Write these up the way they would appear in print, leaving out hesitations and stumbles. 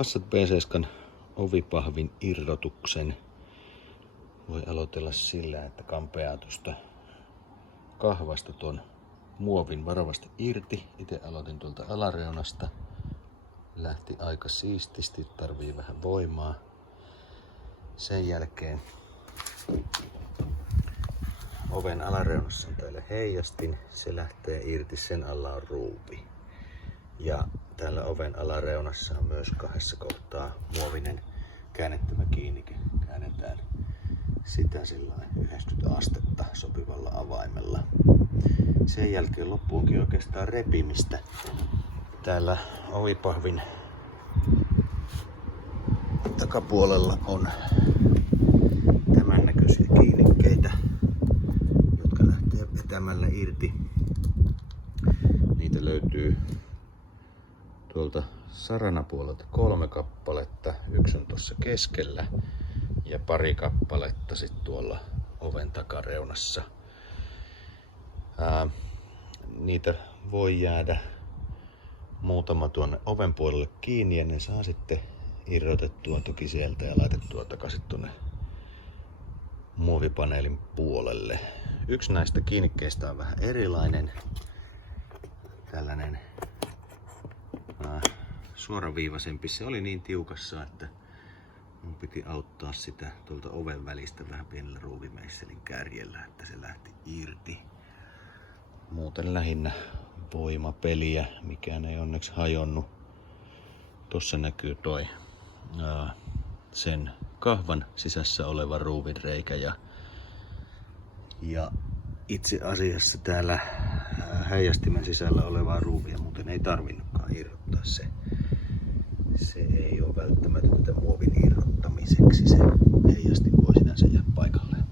Passat B7 ovipahvin irrotuksen voi aloitella sillä, että kampeaa tuosta kahvasta tuon muovin varovasti irti. Itse aloitin tuolta alareunasta. Lähti aika siististi, tarvii vähän voimaa. Sen jälkeen oven alareunassa on täällä heijastin. Se lähtee irti, sen alla on ruuvi. Ja täällä oven alareunassa on myös kahdessa kohtaa muovinen käännettävä kiinnike. Käännetään sitä sillä 90 astetta sopivalla avaimella. Sen jälkeen loppuunkin oikeastaan repimistä. Täällä ovipahvin takapuolella on tämän näköisiä kiinnikkeitä, jotka lähtee vetämällä irti. Niitä löytyy tuolta saranapuolelta 3 kappaletta. Yksi on tuossa keskellä ja pari kappaletta sitten tuolla oven takareunassa. Niitä voi jäädä muutama tuonne oven puolelle kiinni ja ne saa sitten irrotettua toki sieltä ja laitettua takaisin tuonne muovipaneelin puolelle. Yksi näistä kiinnikkeistä on vähän erilainen. Tällainen suoraviivaisempi. Se oli niin tiukassa, että mun piti auttaa sitä tuolta oven välistä vähän pienellä ruuvimeisselin kärjellä, että se lähti irti. Muuten lähinnä voimapeliä, mikään ei onneksi hajonnut. Tossa näkyy toi sen kahvan sisässä oleva ruuvinreikä ja itse asiassa täällä heijastimen sisällä olevaa ruuvia muuten ei tarvinnutkaan irrottaa. Se ei ole välttämätöntä muovin irrottamiseksi. Se heijastin voi sinänsä jää paikalleen.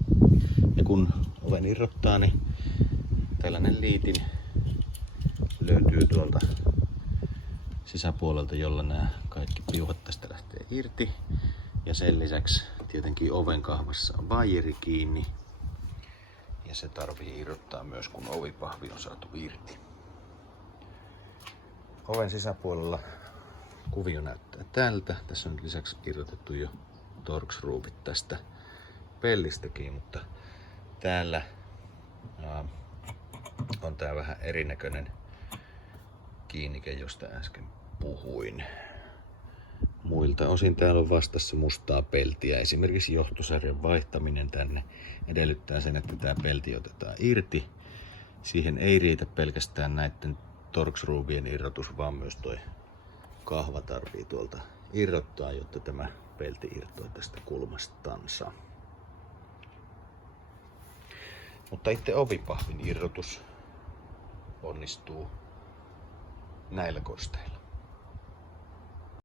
Ja kun oven irrottaa, niin tällainen liitin löytyy tuolta sisäpuolelta, jolla nämä kaikki piuhat tästä lähtee irti. Ja sen lisäksi tietenkin oven kahvassa on vaijeri kiinni. Ja se tarvii irrottaa myös, kun ovipahvi on saatu irti. Oven sisäpuolella kuvio näyttää tältä. Tässä on lisäksi irrotettu jo Torx-ruuvit tästä pellistäkin, mutta täällä on tää vähän erinäköinen kiinnike, josta äsken puhuin. Muilta osin täällä on vastassa mustaa peltiä. Esimerkiksi johtosarjan vaihtaminen tänne edellyttää sen, että tämä pelti otetaan irti. Siihen ei riitä pelkästään näiden Torx-ruuvien irrotus, vaan myös toi kahva tarvii tuolta irrottaa, jotta tämä pelti irtoaa tästä kulmastansa. Mutta itse ovipahvin irrotus onnistuu näillä kosteilla.